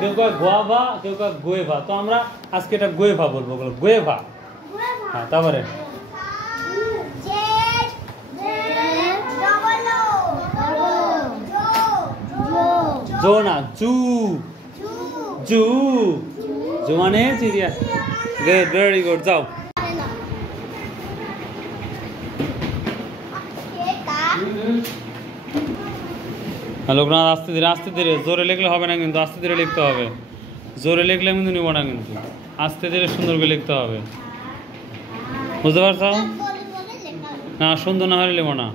কেউ কয় গোয়াভা, কেউ কয় গোয়েভা। তো আমরা আজকে এটা গোয়েভা বলবো, গোয়েভা। হ্যাঁ, তারপরে জো না, জু। জু, জু মানে চিড়িয়া। গুড, ভেরি গুড, যাও। লোকনাথ আস্তে ধীরে, আস্তে ধীরে। জোরে লিখলে হবে না কিন্তু, আস্তে ধীরে লিখতে হবে। জোরে লিখলে কিন্তু নিব না কিন্তু, আস্তে ধীরে সুন্দর করে লিখতে হবে। বুঝতে পারছো? না, সুন্দর না হলে নেব না।